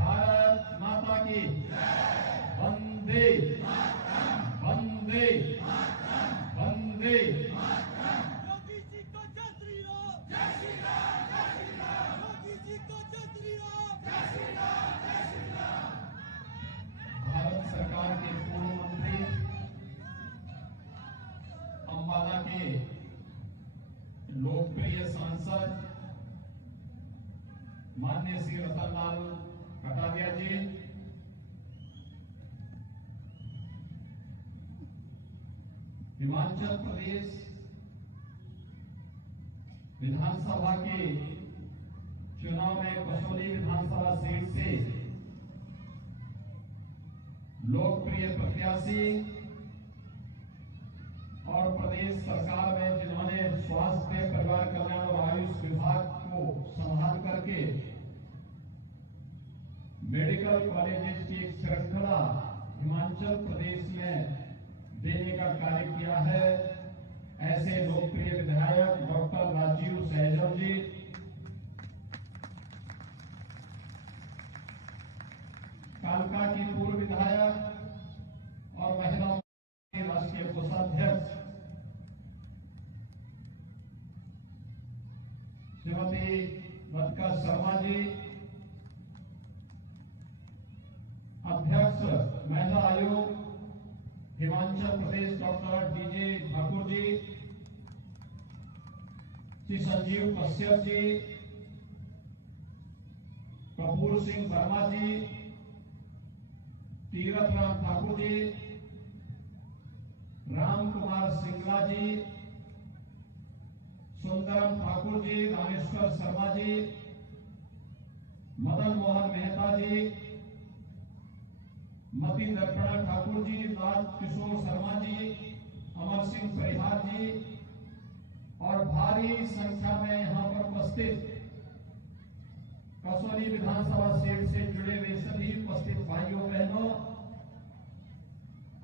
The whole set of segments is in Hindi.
भारत माता की वंदे वंदे वंदे। योगी जी को जय श्री राम, जय श्री राम, जय श्री राम। योगी जी को जय श्री राम, जय श्री राम, जय श्री राम। भारत सरकार के पूर्व मंत्री अंबाला के लोकप्रिय सांसद माननीय श्री रतनलाल कटारिया जी, हिमाचल प्रदेश विधानसभा के चुनाव में कसौली विधानसभा सीट से लोकप्रिय प्रत्याशी और प्रदेश सरकार में जिन्होंने स्वास्थ्य, परिवार कल्याण और आयुष विभाग को संभाल करके मेडिकल कॉलेजेस की एक श्रृंखला हिमाचल प्रदेश में देने का कार्य किया है, ऐसे लोकप्रिय विधायक डॉक्टर राजीव सहजल जी, कालका की पूर्व विधायक और महिला राष्ट्रीय कोषाध्यक्ष श्रीमती रत्का शर्मा जी, अध्यक्ष महिला आयोग हिमाचल प्रदेश डॉक्टर डीजे ठाकुर जी, श्री संजीव कश्यप जी, कपूर सिंह वर्मा जी, तीरथ राम ठाकुर जी, राम कुमार सिंगला जी, सुंदरम ठाकुर जी, रामेश्वर शर्मा जी, मदन मोहन मेहता जी, मती दर्पणा ठाकुर जी, राज किशोर शर्मा जी, अमर सिंह परिहार जी और भारी संख्या में यहां पर उपस्थित कसौली विधानसभा सीट से जुड़े हुए सभी उपस्थित भाइयों बहनों,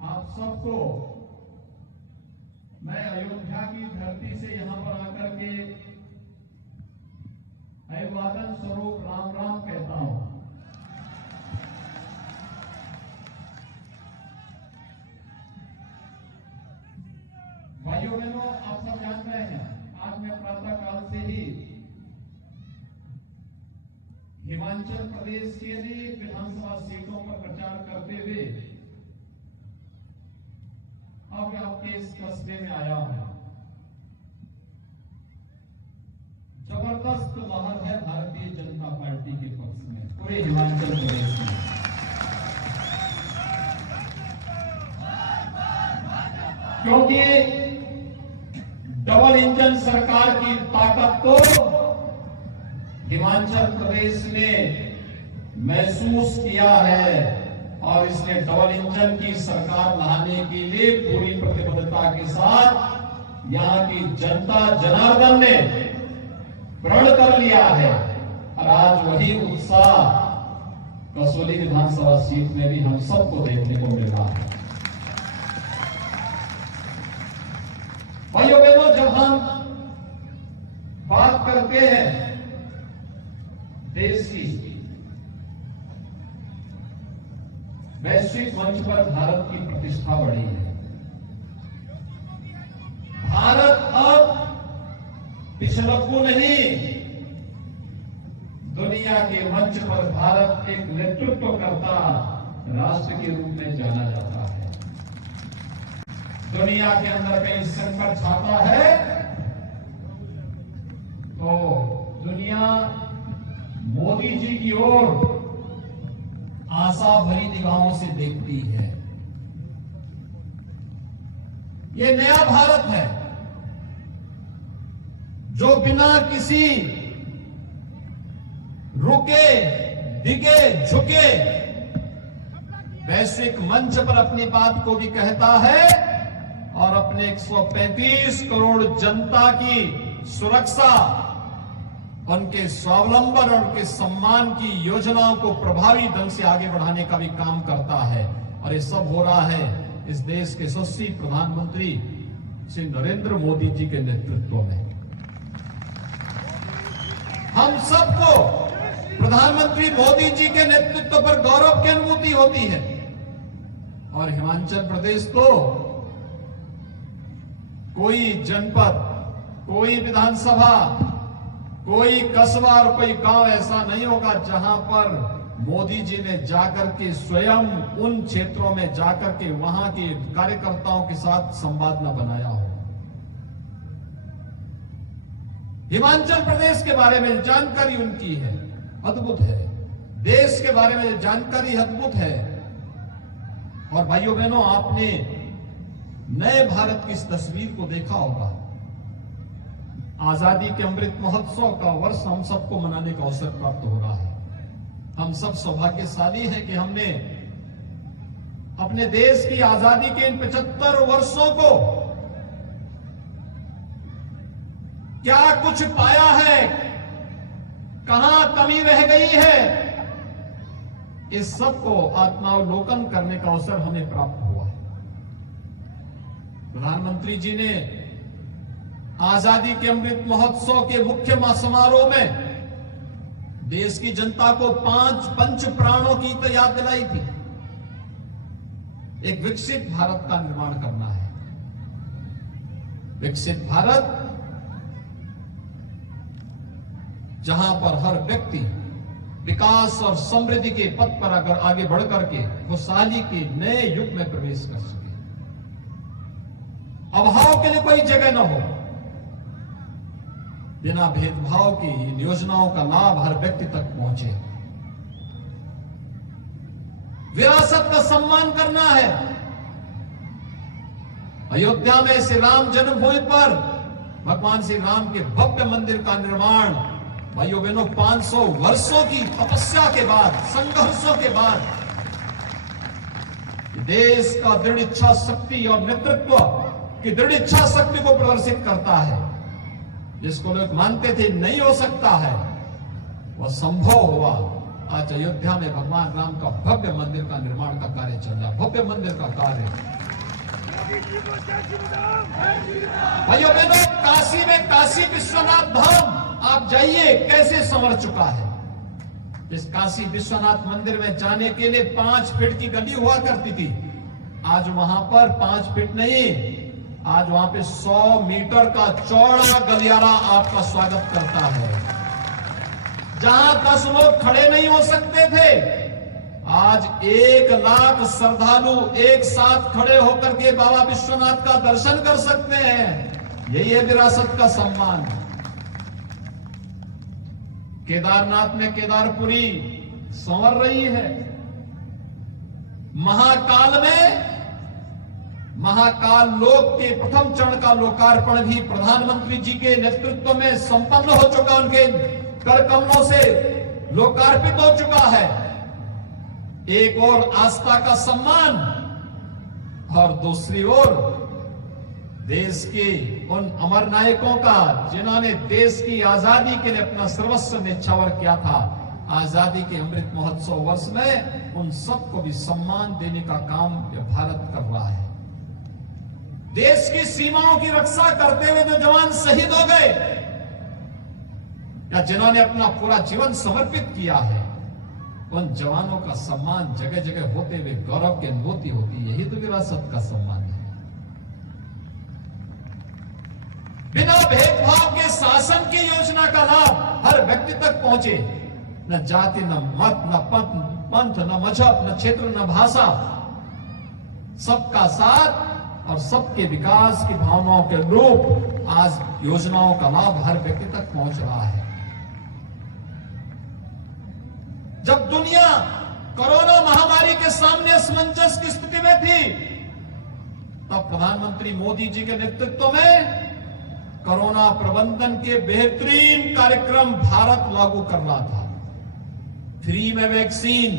आप सबको मैं अयोध्या की धरती से यहां पर आकर के अभिवादन स्वरूप राम राम कहता हूं। भाइयों बहनों, आप सब जान रहे हैं, आज मैं प्रातः काल से ही हिमाचल प्रदेश की अनेक विधानसभा सीटों पर प्रचार करते हुए अब आपके इस कस्बे में आया हूं। जबरदस्त लहर है भारतीय जनता पार्टी के पक्ष में पूरे हिमाचल प्रदेश में। क्योंकि डबल इंजन सरकार की ताकत को हिमाचल प्रदेश ने महसूस किया है और इसने डबल इंजन की सरकार लाने के लिए पूरी प्रतिबद्धता के साथ यहां की जनता जनार्दन ने प्रण कर लिया है और आज वही उत्साह कसौली विधानसभा सीट में भी हम सबको देखने को मिल रहा है। भाइयों बहनों, जब हम बात करते हैं देश की, वैश्विक मंच पर भारत की प्रतिष्ठा बढ़ी है। भारत अब पिछलक्कू नहीं, दुनिया के मंच पर भारत एक नेतृत्व करता राष्ट्र के रूप में जाना जाता है। दुनिया के अंदर कहीं संकट छाता है तो दुनिया मोदी जी की ओर आशा भरी निगाहों से देखती है। ये नया भारत है जो बिना किसी रुके दिगे झुके वैश्विक मंच पर अपनी बात को भी कहता है और अपने 135 करोड़ जनता की सुरक्षा, उनके स्वावलंबन और उनके सम्मान की योजनाओं को प्रभावी ढंग से आगे बढ़ाने का भी काम करता है। और ये सब हो रहा है इस देश के यशस्वी प्रधानमंत्री श्री नरेंद्र मोदी जी के नेतृत्व में। हम सबको प्रधानमंत्री मोदी जी के नेतृत्व पर गौरव की अनुभूति होती है। और हिमाचल प्रदेश तो कोई जनपद, कोई विधानसभा, कोई कस्बा और कोई गांव ऐसा नहीं होगा जहां पर मोदी जी ने जाकर के स्वयं उन क्षेत्रों में जाकर के वहां के कार्यकर्ताओं के साथ संवाद न बनाया हो। हिमाचल प्रदेश के बारे में जानकारी उनकी है, अद्भुत है। देश के बारे में जानकारी अद्भुत है। और भाइयों बहनों, आपने नए भारत की इस तस्वीर को देखा होगा। आजादी के अमृत महोत्सव का वर्ष हम सबको मनाने का अवसर प्राप्त हो रहा है। हम सब सौभाग्यशाली हैं कि हमने अपने देश की आजादी के इन 75 वर्षों को क्या कुछ पाया है, कहां कमी रह गई है, इस सब को आत्मावलोकन करने का अवसर हमें प्राप्त हुआ है। प्रधानमंत्री जी ने आजादी के अमृत महोत्सव के मुख्य समारोह में देश की जनता को 5 पंच प्राणों की तो याद दिलाई थी। एक विकसित भारत का निर्माण करना है। विकसित भारत जहां पर हर व्यक्ति विकास और समृद्धि के पथ पर अगर आगे बढ़ करके खुशहाली के नए युग में प्रवेश कर सके, अभाव के लिए कोई जगह न हो, बिना भेदभाव की इन योजनाओं का लाभ हर व्यक्ति तक पहुंचे। विरासत का सम्मान करना है। अयोध्या में श्री राम जन्मभूमि पर भगवान श्री राम के भव्य मंदिर का निर्माण, भाइयों बहनों, 500 वर्षों की तपस्या के बाद, संघर्षों के बाद देश का दृढ़ इच्छा शक्ति और नेतृत्व की दृढ़ इच्छा शक्ति को प्रदर्शित करता है। जिसको लोग मानते थे नहीं हो सकता है, वह संभव हुआ। आज अयोध्या में भगवान राम का भव्य मंदिर का निर्माण का कार्य चल रहा है। भव्य मंदिर का कार्य, भाइयों बहनों, काशी में काशी विश्वनाथ धाम आप जाइए, कैसे संवर चुका है। इस काशी विश्वनाथ मंदिर में जाने के लिए 5 फीट की गली हुआ करती थी। आज वहां पर 5 फीट नहीं, आज वहां पे 100 मीटर का चौड़ा गलियारा आपका स्वागत करता है। जहां 10 लोग खड़े नहीं हो सकते थे, आज 1 लाख श्रद्धालु एक साथ खड़े होकर के बाबा विश्वनाथ का दर्शन कर सकते हैं। यही है विरासत का सम्मान। केदारनाथ में केदारपुरी संवर रही है। महाकाल में महाकाल लोक के प्रथम चरण का लोकार्पण भी प्रधानमंत्री जी के नेतृत्व में संपन्न हो चुका, उनके कर कमलों से लोकार्पित हो चुका है। एक और आस्था का सम्मान और दूसरी ओर देश के उन अमर नायकों का जिन्होंने देश की आजादी के लिए अपना सर्वस्व न्यौछावर किया था। आजादी के अमृत महोत्सव वर्ष में उन सबको भी सम्मान देने का काम भारत कर रहा है। देश की सीमाओं की रक्षा करते हुए जो जवान शहीद हो गए या जिन्होंने अपना पूरा जीवन समर्पित किया है, उन जवानों का सम्मान जगह जगह होते हुए गौरव की अनुभूति होती है। यही तो विरासत का सम्मान है। बिना भेदभाव के शासन की योजना का लाभ हर व्यक्ति तक पहुंचे। न जाति, न मत, न पंथ, न मजहब, न क्षेत्र, न भाषा, सबका साथ और सबके विकास की भावनाओं के रूप आज योजनाओं का लाभ हर व्यक्ति तक पहुंच रहा है। जब दुनिया कोरोना महामारी के सामने असमंजस की स्थिति में थी, तब प्रधानमंत्री मोदी जी के नेतृत्व में कोरोना प्रबंधन के बेहतरीन कार्यक्रम भारत लागू कर रहा था। फ्री में वैक्सीन,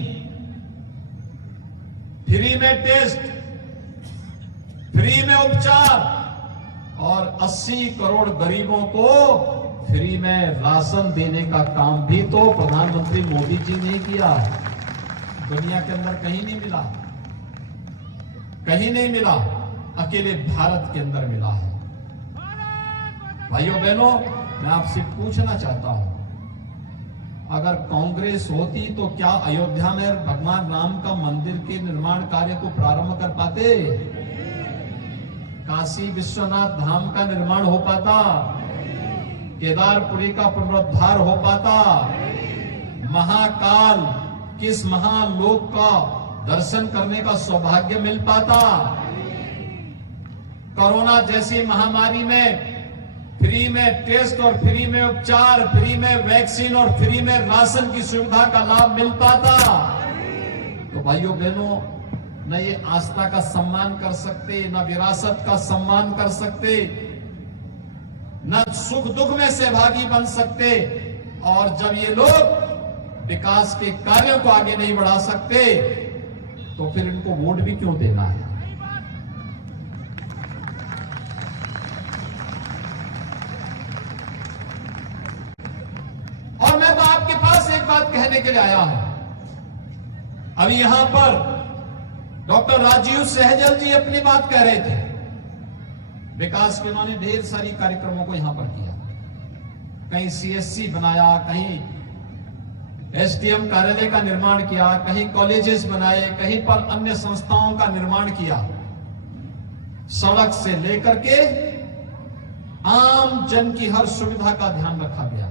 फ्री में टेस्ट, फ्री में उपचार और 80 करोड़ गरीबों को फ्री में राशन देने का काम भी तो प्रधानमंत्री मोदी जी ने किया। दुनिया के अंदर कहीं नहीं मिला, कहीं नहीं मिला, अकेले भारत के अंदर मिला है। भाइयों बहनों, मैं आपसे पूछना चाहता हूं, अगर कांग्रेस होती तो क्या अयोध्या में भगवान राम का मंदिर के निर्माण कार्य को प्रारंभ कर पाते? काशी विश्वनाथ धाम का निर्माण हो पाता? केदारपुरी का पुनरुद्धार हो पाता? महाकाल किस महालोक का दर्शन करने का सौभाग्य मिल पाता? कोरोना जैसी महामारी में फ्री में टेस्ट और फ्री में उपचार, फ्री में वैक्सीन और फ्री में राशन की सुविधा का लाभ मिल पाता? तो भाइयों बहनों, न ये आस्था का सम्मान कर सकते, न विरासत का सम्मान कर सकते, न सुख दुख में सहभागी बन सकते। और जब ये लोग विकास के कार्यों को आगे नहीं बढ़ा सकते तो फिर इनको वोट भी क्यों देना है? और मैं तो आपके पास एक बात कहने के लिए आया हूं। अभी यहां पर डॉक्टर राजीव सहजल जी अपनी बात कह रहे थे। विकास के उन्होंने ढेर सारी कार्यक्रमों को यहां पर किया, कहीं सीएससी बनाया, कहीं एसडीएम कार्यालय का निर्माण किया, कहीं कॉलेजेस बनाए, कहीं पर अन्य संस्थाओं का निर्माण किया। सड़क से लेकर के आम जन की हर सुविधा का ध्यान रखा गया।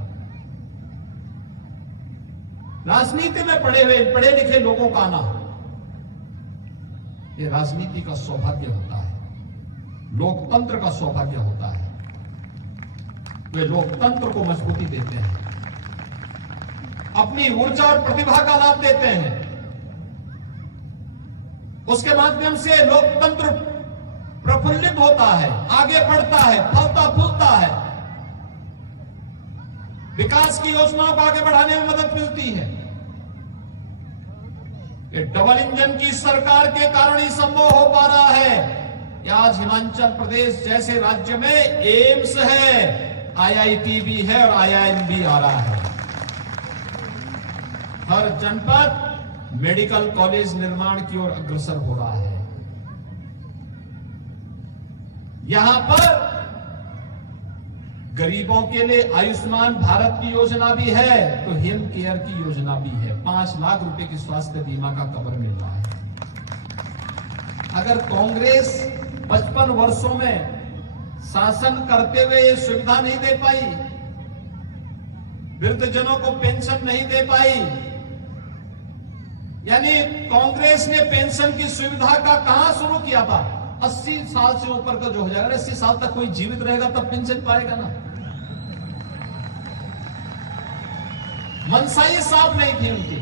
राजनीति में पढ़े लिखे लोगों का आना, ये राजनीति का सौभाग्य होता है, लोकतंत्र का सौभाग्य होता है। वे लोकतंत्र को मजबूती देते हैं, अपनी ऊर्जा और प्रतिभा का लाभ देते हैं। उसके माध्यम से लोकतंत्र प्रफुल्लित होता है, आगे बढ़ता है, फलता फूलता है, विकास की योजनाओं को आगे बढ़ाने में मदद मिलती है। ये डबल इंजन की सरकार के कारण ही संभव हो पा रहा है कि आज हिमाचल प्रदेश जैसे राज्य में एम्स है, आईआईटी भी है और आईआईएम भी आ रहा है। हर जनपद मेडिकल कॉलेज निर्माण की ओर अग्रसर हो रहा है। यहां पर गरीबों के लिए आयुष्मान भारत की योजना भी है, तो हिम केयर की योजना भी है। 5 लाख रुपए की स्वास्थ्य बीमा का कवर मिल रहा है। अगर कांग्रेस 55 वर्षों में शासन करते हुए ये सुविधा नहीं दे पाई, वृद्धजनों को पेंशन नहीं दे पाई, यानी कांग्रेस ने पेंशन की सुविधा का कहां शुरू किया था? 80 साल से ऊपर का जो हो जाएगा, 80 साल तक कोई जीवित रहेगा तब पेंशन पाएगा ना। मनसाई साफ नहीं थी उनकी।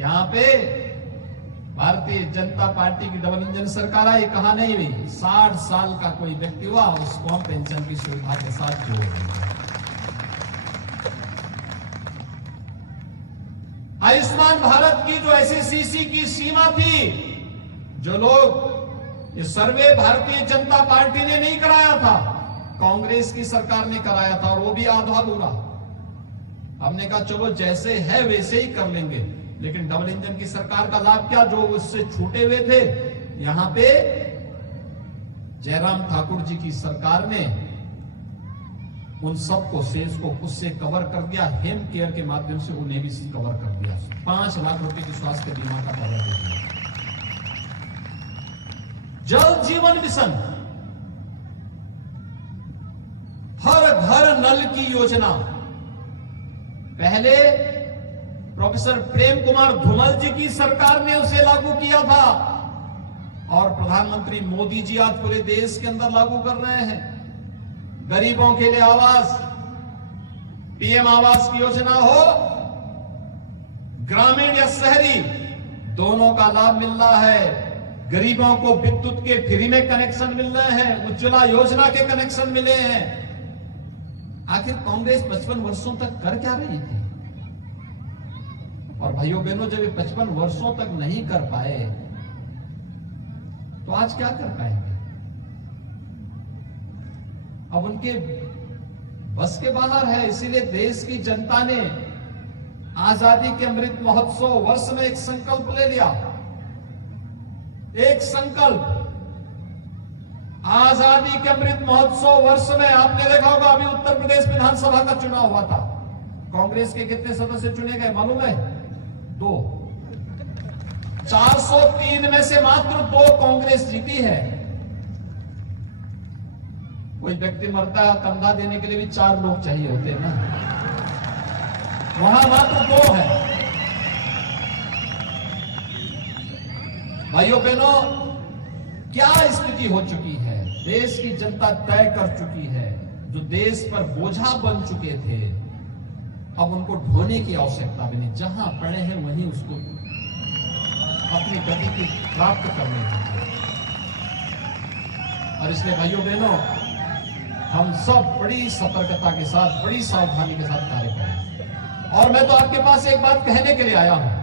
यहां पे भारतीय जनता पार्टी की डबल इंजन सरकार आई, कहा नहीं हुई 60 साल का कोई व्यक्ति हुआ उसको हम पेंशन की सुविधा के साथ जोड़ देंगे। आयुष्मान भारत की जो एसएससीसी की सीमा थी, जो लोग, ये सर्वे भारतीय जनता पार्टी ने नहीं कराया था, कांग्रेस की सरकार ने कराया था, और वो भी आधा अधूरा। हमने कहा चलो जैसे है वैसे ही कर लेंगे, लेकिन डबल इंजन की सरकार का लाभ क्या, जो उससे छूटे हुए थे, यहां पे जयराम ठाकुर जी की सरकार ने उन सबको, शेष को उससे कवर कर दिया। हेम केयर के माध्यम से उन्हें भी कवर कर दिया। 5 लाख रुपए की स्वास्थ्य बीमा का कवर दे दिया। जल जीवन मिशन, हर घर नल की योजना, पहले प्रोफेसर प्रेम कुमार धूमल जी की सरकार ने उसे लागू किया था, और प्रधानमंत्री मोदी जी आज पूरे देश के अंदर लागू कर रहे हैं। गरीबों के लिए आवास, पीएम आवास की योजना हो, ग्रामीण या शहरी दोनों का लाभ मिल रहा है। गरीबों को विद्युत के फ्री में कनेक्शन मिल रहे हैं, उज्ज्वला योजना के कनेक्शन मिले हैं। आखिर कांग्रेस 55 वर्षों तक कर क्या रही थी? और भाइयों बहनों, जब ये 55 वर्षों तक नहीं कर पाए तो आज क्या कर पाएंगे? अब उनके बस के बाहर है। इसीलिए देश की जनता ने आजादी के अमृत महोत्सव वर्ष में एक संकल्प ले लिया। एक संकल्प, आजादी के अमृत महोत्सव वर्ष में आपने देखा होगा, अभी उत्तर प्रदेश विधानसभा का चुनाव हुआ था, कांग्रेस के कितने सदस्य चुने गए मालूम है? 2। 403 में से मात्र 2 कांग्रेस जीती है। कोई व्यक्ति मरता है, कंधा देने के लिए भी 4 लोग चाहिए होते हैं ना, वहां मात्र 2 है। भाइयों बहनों, क्या स्थिति हो चुकी है? देश की जनता तय कर चुकी है, जो देश पर बोझा बन चुके थे अब उनको ढोने की आवश्यकता भी नहीं, जहां पड़े हैं वहीं उसको अपनी गति की प्राप्त करने की। और इसलिए भाइयों बहनों, हम सब बड़ी सतर्कता के साथ, बड़ी सावधानी के साथ कार्य करें। और मैं तो आपके पास एक बात कहने के लिए आया हूं।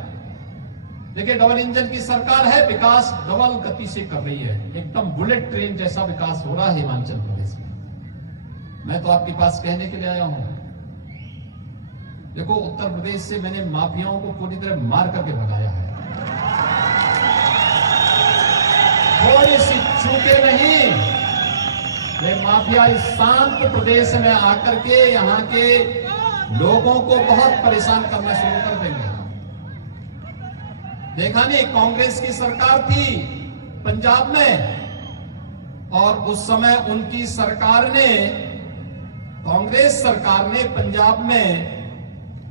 देखिए, डबल इंजन की सरकार है, विकास डबल गति से कर रही है, एकदम बुलेट ट्रेन जैसा विकास हो रहा है हिमाचल प्रदेश में। मैं तो आपके पास कहने के लिए आया हूं, देखो उत्तर प्रदेश से मैंने माफियाओं को पूरी तरह मार करके भगाया है, थोड़ी सी चूके नहीं। ये माफिया इस शांत प्रदेश में आकर के यहां के लोगों को बहुत परेशान करना शुरू कर देंगे। देखा नहीं, कांग्रेस की सरकार थी पंजाब में, और उस समय उनकी सरकार ने, कांग्रेस सरकार ने पंजाब में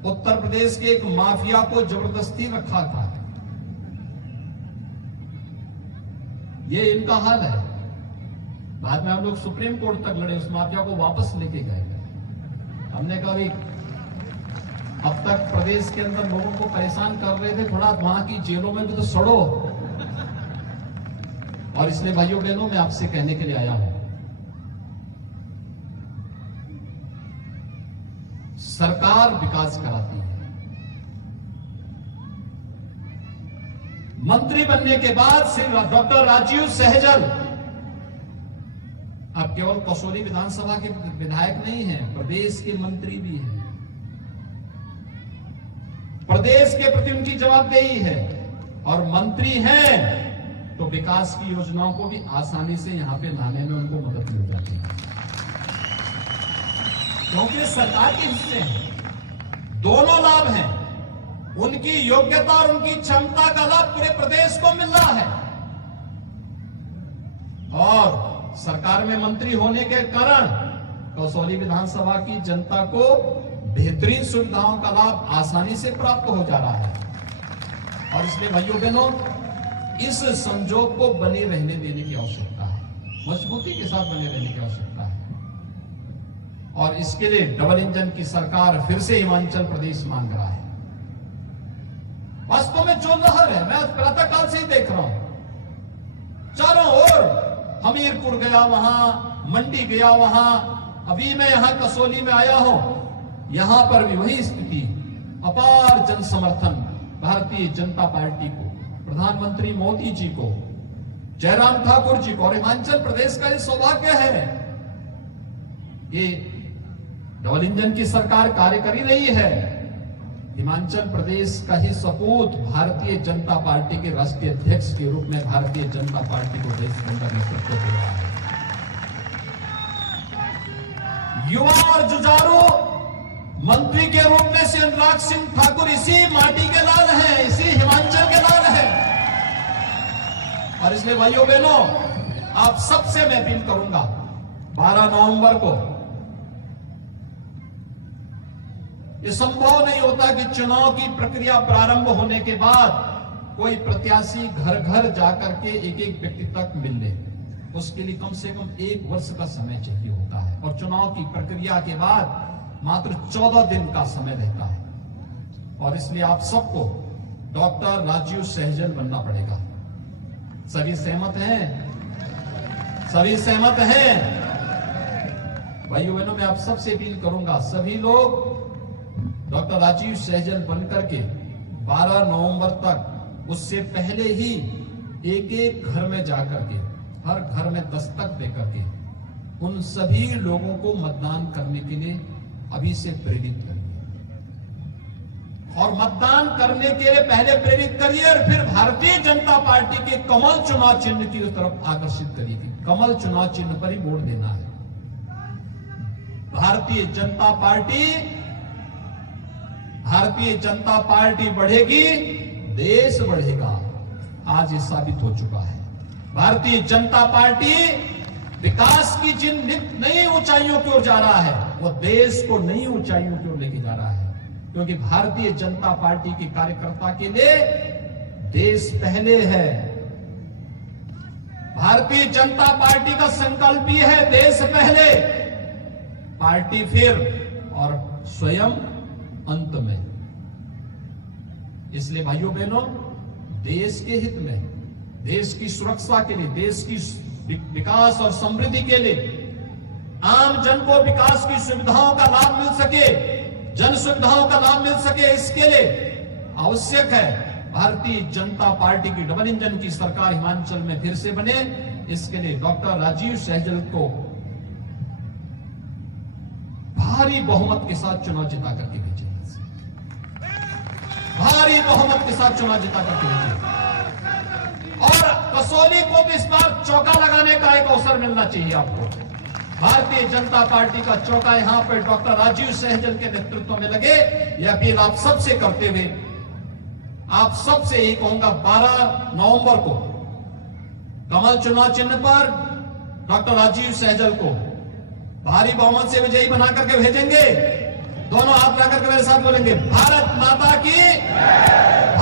उत्तर प्रदेश के एक माफिया को जबरदस्ती रखा था। ये इनका हाल है। बाद में हम लोग सुप्रीम कोर्ट तक लड़े, उस माफिया को वापस लेके गए। हमने कहा भाई, अब तक प्रदेश के अंदर लोगों को परेशान कर रहे थे, थोड़ा वहां की जेलों में भी तो सड़ो। और इसलिए भाइयों बहनों, मैं आपसे कहने के लिए आया हूं, सरकार विकास कराती है। मंत्री बनने के बाद श्री डॉक्टर राजीव सहजल अब केवल कसौली विधानसभा के विधायक नहीं है, प्रदेश के मंत्री भी हैं। प्रदेश के प्रति उनकी जवाबदेही है, और मंत्री हैं तो विकास की योजनाओं को भी आसानी से यहां पे लाने में उनको मदद मिल जाती है, क्योंकि सरकार के हिस्से हैं। दोनों लाभ हैं, उनकी योग्यता और उनकी क्षमता का लाभ पूरे प्रदेश को मिल रहा है, और सरकार में मंत्री होने के कारण कसौली विधानसभा की जनता को बेहतरीन सुविधाओं का लाभ आसानी से प्राप्त हो जा रहा है। और इसलिए भाइयों बहनों, इस संजोग को बने रहने देने की आवश्यकता है, मजबूती के साथ बने रहने की आवश्यकता है। और इसके लिए डबल इंजन की सरकार फिर से हिमाचल प्रदेश मांग रहा है। वास्तव में जो लहर है, मैं प्रातःकाल से ही देख रहा हूं, चारों ओर हमीरपुर गया वहां, मंडी गया वहां, अभी मैं यहां कसौली में आया हूं, यहां पर भी वही स्थिति, अपार जन समर्थन भारतीय जनता पार्टी को, प्रधानमंत्री मोदी जी को, जयराम ठाकुर जी को। और हिमाचल प्रदेश का ये सौभाग्य है, ये डबल इंजन की सरकार कार्य कर ही रही है। हिमाचल प्रदेश का ही सपूत भारतीय जनता पार्टी के राष्ट्रीय अध्यक्ष के रूप में भारतीय जनता पार्टी को देश के अंदर नेतृत्व दे रहा है। युवा और जुझारू मंत्री के रूप में श्री अनुराग सिंह ठाकुर इसी माटी के लाल हैं, इसी हिमाचल के लाल हैं। और इसलिए भाइयों बहनों, आप सबसे मैं अपील करूंगा, 12 नवंबर को ये संभव नहीं होता कि चुनाव की प्रक्रिया प्रारंभ होने के बाद कोई प्रत्याशी घर घर जाकर के एक एक व्यक्ति तक मिल ले। उसके लिए कम से कम 1 वर्ष का समय चाहिए होता है, और चुनाव की प्रक्रिया के बाद मात्र 14 दिन का समय रहता है। और इसलिए आप सबको डॉक्टर राजीव सहजल बनना पड़ेगा। सभी सहमत हैं? सभी सहमत हैं? भाइयों बहनों, मैं आप सबसे अपील करूंगा, सभी लोग डॉक्टर राजीव सहजल बनकर के 12 नवंबर तक, उससे पहले ही एक एक घर में जाकर के, हर घर में दस्तक देकर के उन सभी लोगों को मतदान करने के लिए अभी से प्रेरित करिए। और मतदान करने के लिए पहले प्रेरित करिए, और फिर भारतीय जनता पार्टी के कमल चुनाव चिन्ह की तरफ आकर्षित करिए। कमल चुनाव चिन्ह पर ही वोट देना है। भारतीय जनता पार्टी भारतीय जनता पार्टी बढ़ेगी, देश बढ़ेगा। आज ये साबित हो चुका है। भारतीय जनता पार्टी विकास की जिन नई ऊंचाइयों की ओर जा रहा है, वो देश को नई ऊंचाइयों की ओर लेके जा रहा है। क्योंकि भारतीय जनता पार्टी के कार्यकर्ता के लिए देश पहले है। भारतीय जनता पार्टी का संकल्प ही है, देश पहले, पार्टी फिर और स्वयं अंत में। इसलिए भाइयों बहनों, देश के हित में, देश की सुरक्षा के लिए, देश की विकास और समृद्धि के लिए, आम जन को विकास की सुविधाओं का लाभ मिल सके, जन सुविधाओं का लाभ मिल सके, इसके लिए आवश्यक है भारतीय जनता पार्टी की डबल इंजन की सरकार हिमाचल में फिर से बने। इसके लिए डॉक्टर राजीव सहजल को भारी बहुमत के साथ चुनाव जिता करके भेजे, भारी बहुमत के साथ चुनाव जिता करके भेजे। और कसौली को भी इस बार चौका लगाने का एक अवसर मिलना चाहिए आपको। भारतीय जनता पार्टी का चौका यहां पर डॉक्टर राजीव सहजल के नेतृत्व में लगे। यह अपील आप सबसे करते हुए, आप सबसे यही कहूंगा, 12 नवंबर को कमल चुनाव चिन्ह पर डॉक्टर राजीव सहजल को भारी बहुमत से विजयी बना करके भेजेंगे। दोनों हाथ मिलाकर के मेरे साथ बोलेंगे, भारत माता की